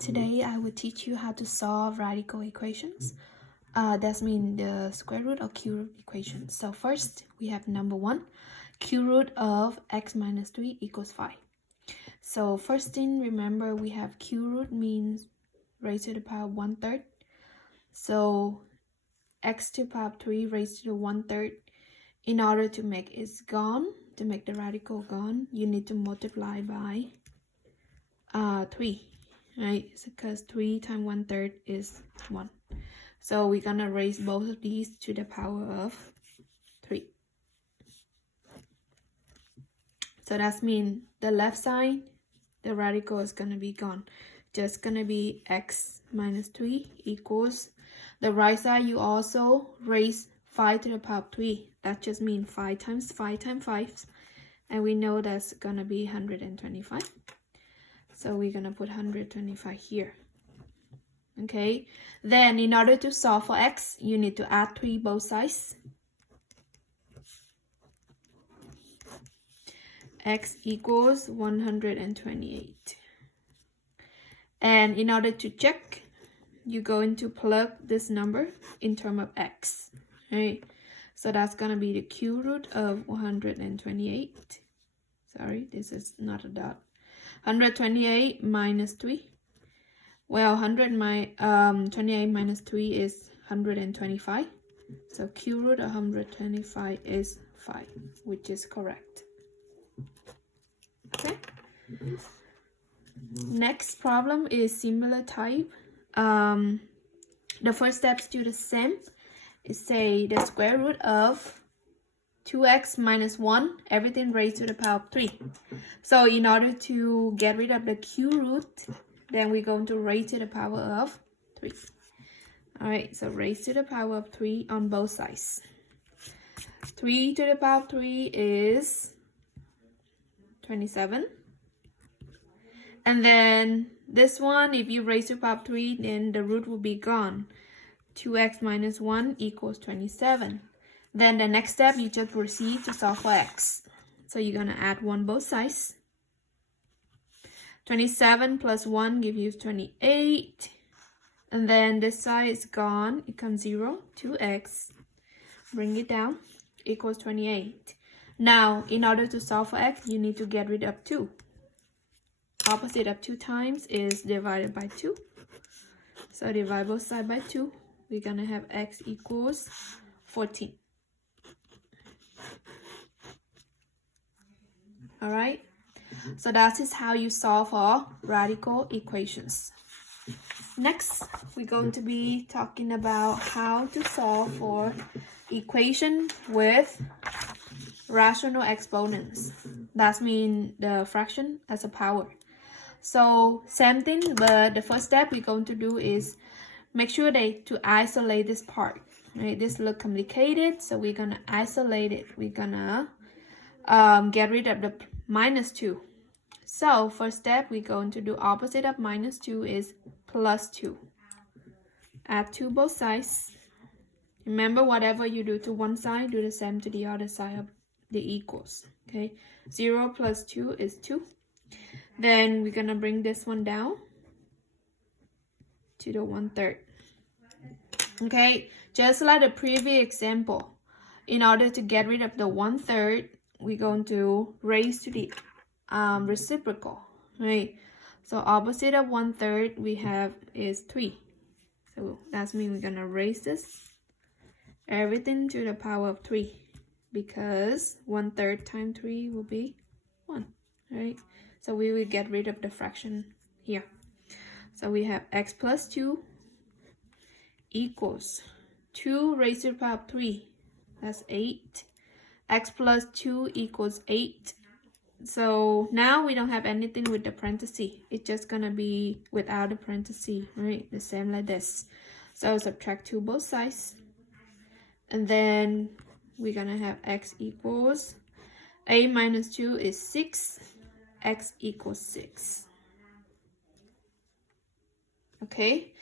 Today I will teach you how to solve radical equations. That means the square root or cube root equation. So first we have number 1, cube root of x minus 3 equals 5. So first thing, remember we have cube root means raised to the power 1/3. So x to the power 3 raised to the 1/3. In order to make it gone, to make the radical gone, you need to multiply by 3. Right, because 3 times 1/3 is 1. So we're gonna raise both of these to the power of 3. So that means the left side, the radical is gonna be gone. Just gonna be x minus 3 equals, the right side you also raise 5 to the power of 3. That just means 5 times 5 times 5. And we know that's gonna be 125. So we're gonna put 125 here. Okay, then in order to solve for x, you need to add 3 both sides. X equals 128. And in order to check, you're going to plug this number in terms of x. Right? So that's gonna be the cube root of 128. Sorry, this is not a dot. 128 minus 3. Well, 128 minus 3 is 125. So cube root of 125 is 5, which is correct. Okay. Next problem is similar type. The first steps do the same. It say the square root of 2x minus 1, everything raised to the power of 3. So in order to get rid of the cube root, then we're going to raise to the power of 3. Alright, so raise to the power of 3 on both sides. 3 to the power of 3 is 27. And then this one, if you raise to the power of 3, then the root will be gone. 2x minus 1 equals 27. Then the next step, you just proceed to solve for x. So you're going to add 1 both sides. 27 plus 1 gives you 28. And then this side is gone. It comes 0. 2x. Bring it down. Equals 28. Now, in order to solve for x, you need to get rid of 2. Opposite of 2 times is divided by 2. So divide both sides by 2. We're going to have x equals 14. Alright, so that is how you solve for radical equations. Next, we're going to be talking about how to solve for equation with rational exponents. That means the fraction as a power. So same thing, but the first step we're going to do is make sure to isolate this part. Right, this look complicated, so we're gonna isolate it. We're gonna get rid of the minus 2. So first step, we're going to do opposite of minus 2 is plus 2. Add 2 both sides. Remember, whatever you do to one side, do the same to the other side of the equals. Okay, 0 plus 2 is 2. Then we're gonna bring this one down to the 1/3. Okay, just like the previous example, in order to get rid of the 1/3, we're going to raise to the reciprocal, right? So opposite of 1/3 we have is 3. So that means we're gonna raise this everything to the power of 3, because 1/3 times 3 will be 1, right? So we will get rid of the fraction here. So we have x plus 2 equals 2 raised to the power of 3. That's 8. X plus 2 equals 8. So now we don't have anything with the parenthesis. It's just gonna be without the parenthesis, right? The same like this. So subtract 2 both sides. And then we're gonna have x equals 8 minus 2 is 6. X equals 6. Okay,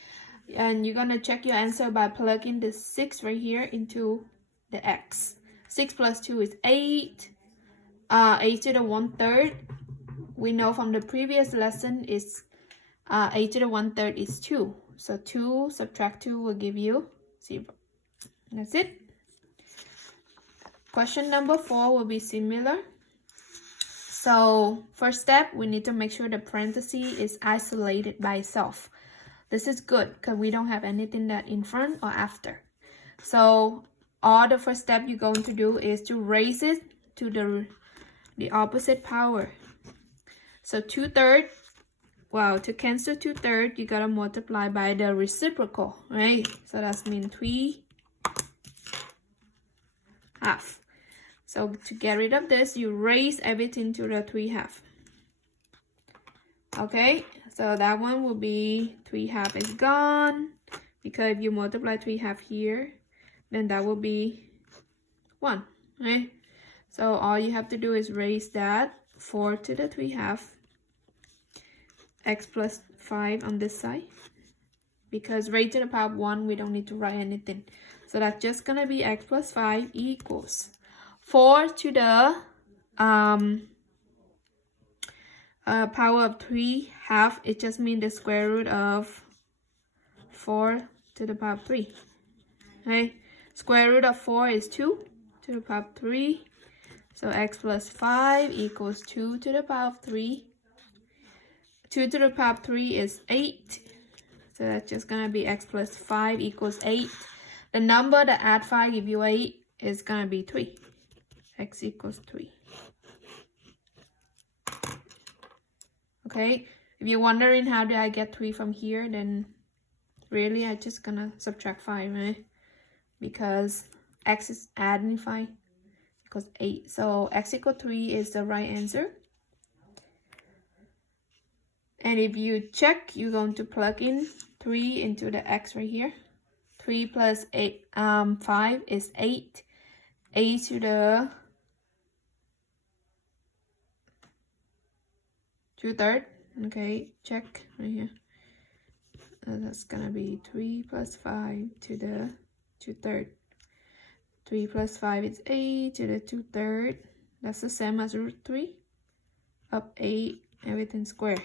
and you're gonna check your answer by plugging the 6 right here into the x. 6 plus 2 is 8. 8 to the 1/3. We know from the previous lesson is 8 to the 1/3 is 2. So 2 subtract 2 will give you 0. That's it. Question number 4 will be similar. So first step, we need to make sure the parenthesis is isolated by itself. This is good because we don't have anything that in front or after. So all the first step you're going to do is to raise it to the opposite power. So 2/3, well, to cancel 2/3, you gotta multiply by the reciprocal, right? So that's mean 3/2. So to get rid of this, you raise everything to the 3/2. Okay, so that one will be 3/2 is gone, because if you multiply 3/2 here, then that will be 1, right? So all you have to do is raise that 4 to the 3/2, x plus 5 on this side, because raised to the power of 1, we don't need to write anything. So that's just gonna be x plus 5 equals 4 to the power of 3/2. It just means the square root of 4 to the power of 3. Okay, square root of 4 is 2 to the power of 3. So x plus 5 equals 2 to the power of 3. 2 to the power of 3 is 8. So that's just gonna be x plus 5 equals 8. The number that add 5 give you 8 is gonna be 3. X equals 3. Okay, if you're wondering how did I get 3 from here, then really I just gonna subtract 5, right? Because x is adding 5 equals 8. So x equals 3 is the right answer. And if you check, you're going to plug in 3 into the x right here. 3 plus 8, 5 is 8. 8 to the 2/3. Okay, check right here. That's gonna be 3 plus 5 to the 2/3. 3 plus 5 is 8 to the 2/3. That's the same as root 3 of 8, everything square.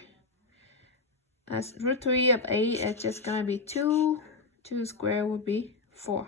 As root 3 of 8, it's just gonna be 2. 2 squared would be 4.